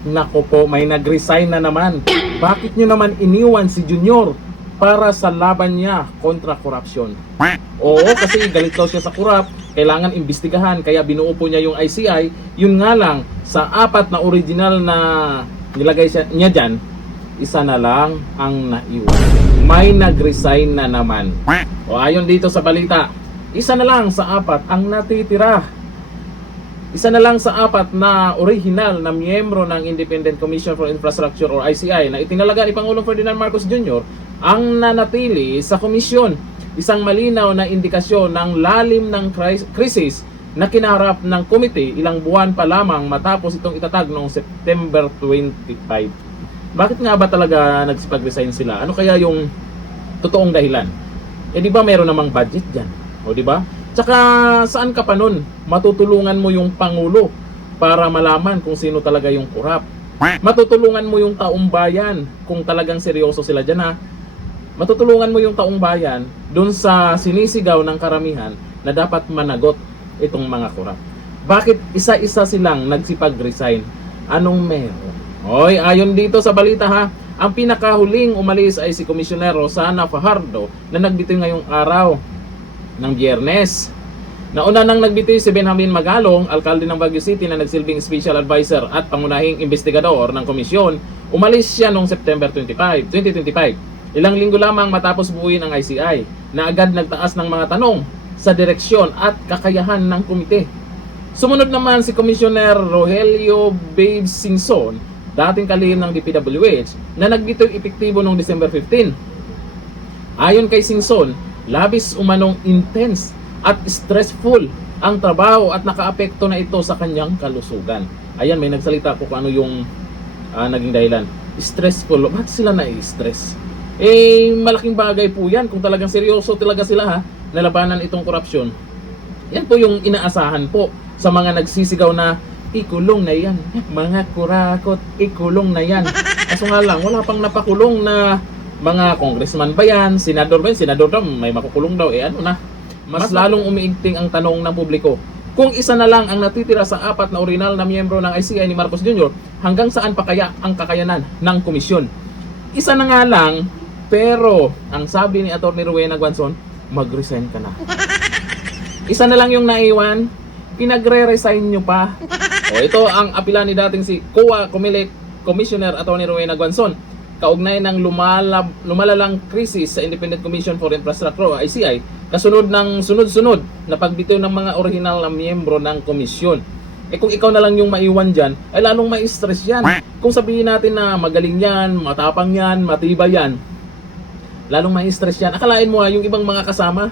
Nako po, may nag-resign na naman. Bakit nyo naman iniwan si Junior para sa laban niya kontra korupsyon? Oo, kasi galit daw siya sa korap, kailangan imbestigahan, kaya binuo po niya yung ICI. Yun nga lang, sa 4 na original na nilagay niya dyan, isa na lang ang naiwan. May nag-resign na naman. O ayon dito sa balita, isa na lang sa 4 ang natitira. Isa na lang sa 4 na original na miyembro ng Independent Commission for Infrastructure or ICI na itinalaga ni Pangulong Ferdinand Marcos Jr. ang nanatili sa komisyon. Isang malinaw na indikasyon ng lalim ng krisis na kinaharap ng komite ilang buwan pa lamang matapos itong itatag noong September 25. Bakit nga ba talaga nagsipag-resign sila? Ano kaya yung totoong dahilan? Eh di ba meron namang budget dyan? O di ba? Tsaka saan ka pa nun? Matutulungan mo yung Pangulo para malaman kung sino talaga yung korap. Matutulungan mo yung taong bayan kung talagang seryoso sila dyan ha. Matutulungan mo yung taong bayan dun sa sinisigaw ng karamihan na dapat managot itong mga korap. Bakit isa-isa silang nagsipag-resign? Anong meron? Hoy, ayon dito sa balita ha, ang pinakahuling umalis ay si Komisyoner Rosana Fajardo na nagbitiw ngayong araw ng Biyernes. Nauna nang nagbitiw si Benjamin Magalong, alkalde ng Baguio City na nagsilbing special advisor at pangunahing investigador ng komisyon. Umalis siya noong September 2025. Ilang linggo lamang matapos buuin ang ICI, na agad nagtaas ng mga tanong sa direksyon at kakayahan ng komite. Sumunod naman si Commissioner Rogelio Babes Singson, dating kalihim ng DPWH, na nagbitiw epektibo noong December 15. Ayon kay Singson, labis umanong intense at stressful ang trabaho at nakaapekto na ito sa kanyang kalusugan. Ayan, may nagsalita ko kung ano yung naging dahilan. Stressful. Bakit sila na-stress? Eh, malaking bagay po yan kung talagang seryoso talaga sila ha, na labanan itong korupsyon. Yan po yung inaasahan po sa mga nagsisigaw na ikulong na yan. Mga kurakot, ikulong na yan. Kaso nga lang, wala pang napakulong na mga congressman ba yan, senador ba yan? Senador daw, may makukulong daw. Eh ano na? Mas lalong umiigting ang tanong ng publiko. Kung isa na lang ang natitira sa 4 na original na miyembro ng ICI ni Marcos Jr., hanggang saan pa kaya ang kakayanan ng komisyon? Isa na nga lang, pero ang sabi ni Atty. Rowena Guanzon, mag-resign ka na. Isa na lang yung naiwan, pinagre-resign nyo pa. O ito ang apila ni dating si COA Comelec Commissioner Atty. Rowena Guanzon, kaugnay ng lumalalang krisis sa Independent Commission for Infrastructure o ICI, kasunod ng sunod-sunod na pagbitiw ng mga original na miyembro ng komisyon. Eh kung ikaw na lang yung maiwan dyan, ay lalong ma-stress yan. Kung sabihin natin na magaling yan, matapang yan, matibay yan, lalong ma-stress yan. Akalain mo yung ibang mga kasama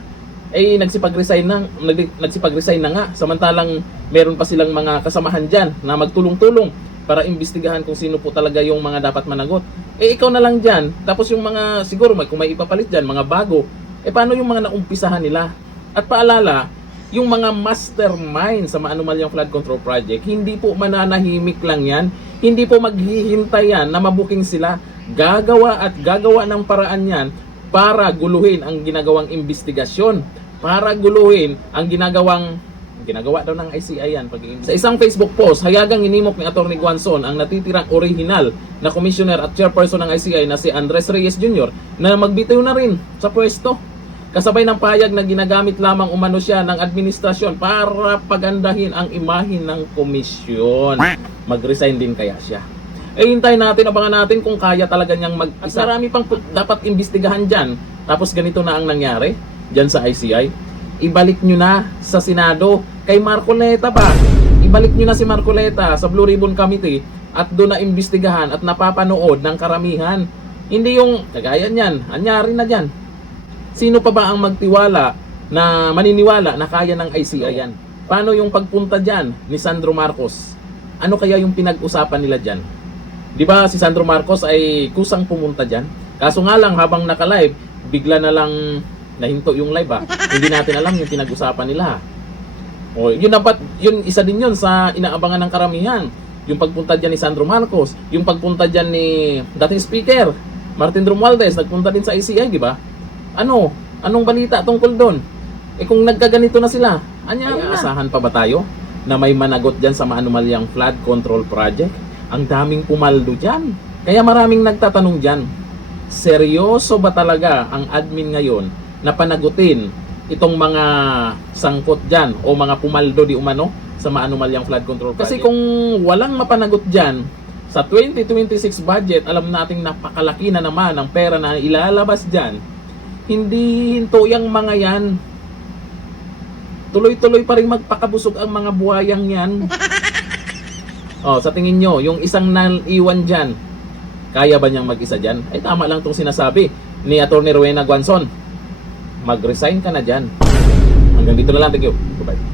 ay nagsipag-resign na nga, samantalang meron pa silang mga kasamahan dyan na magtulong-tulong para imbestigahan kung sino po talaga yung mga dapat managot. Eh ikaw na lang dyan, tapos yung mga siguro kung may ipapalit dyan, mga bago, eh paano yung mga naumpisahan nila? At paalala, yung mga mastermind sa maanumalyang flood control project, hindi po mananahimik lang yan, hindi po maghihintay yan na mabuking sila. Gagawa at gagawa ng paraan yan para guluhin ang ginagawang investigasyon, para guluhin ang ginagawa daw ng ICI yan. Sa isang Facebook post, hayagang inimok ni Atty. Guanzon ang natitirang original na commissioner at chairperson ng ICI na si Andres Reyes Jr. na magbitiw na rin sa pwesto. Kasabay ng payag na ginagamit lamang umano siya ng administrasyon para pagandahin ang imahe ng komisyon. Mag-resign din kaya siya? Eh hintayin natin, abangan natin kung kaya talaga niyang mag-isa. Marami pang dapat imbestigahan dyan. Tapos ganito na ang nangyari dyan sa ICI. Ibalik nyo na sa Senado kay Marcoleta pa. Ibalik nyo na si Marcoleta sa Blue Ribbon Committee at doon na imbestigahan at napapanood ng karamihan. Hindi yung kagaya niyan, anyari na dyan. Sino pa ba ang maniniwala na kaya ng ICI yan? Paano yung pagpunta dyan ni Sandro Marcos? Ano kaya yung pinag-usapan nila dyan? Di ba si Sandro Marcos ay kusang pumunta dyan? Kaso nga lang habang naka-live, bigla na lang nahinto yung live ha. Hindi natin alam yung pinag-usapan nila ha. O, yun isa din yun sa inaabangan ng karamihan. Yung pagpunta dyan ni Sandro Marcos, yung pagpunta dyan ni dating speaker, Martin Romualdez, nagpunta din sa ICI, di ba? Anong balita tungkol doon? Eh kung nagkaganito na sila, asahan pa ba tayo na may managot dyan sa maanumalyang flood control project? Ang daming pumaldo dyan. Kaya maraming nagtatanong dyan, seryoso ba talaga ang admin ngayon na panagutin itong mga sangkot dyan o mga pumaldo di umano sa maanumalyang flood control project? Kasi kung walang mapanagot dyan, sa 2026 budget, alam nating napakalaki na naman ang pera na ilalabas dyan. Hindi hinto yung mga yan. Tuloy-tuloy pa rin magpakabusog ang mga buhayang yan. Sa tingin nyo, yung isang naiwan dyan, kaya ba niyang mag-isa dyan? Ay, tama lang itong sinasabi ni Atty. Rowena Guanzon. Mag-resign ka na dyan. Hanggang dito na lang. Thank you. Bye-bye.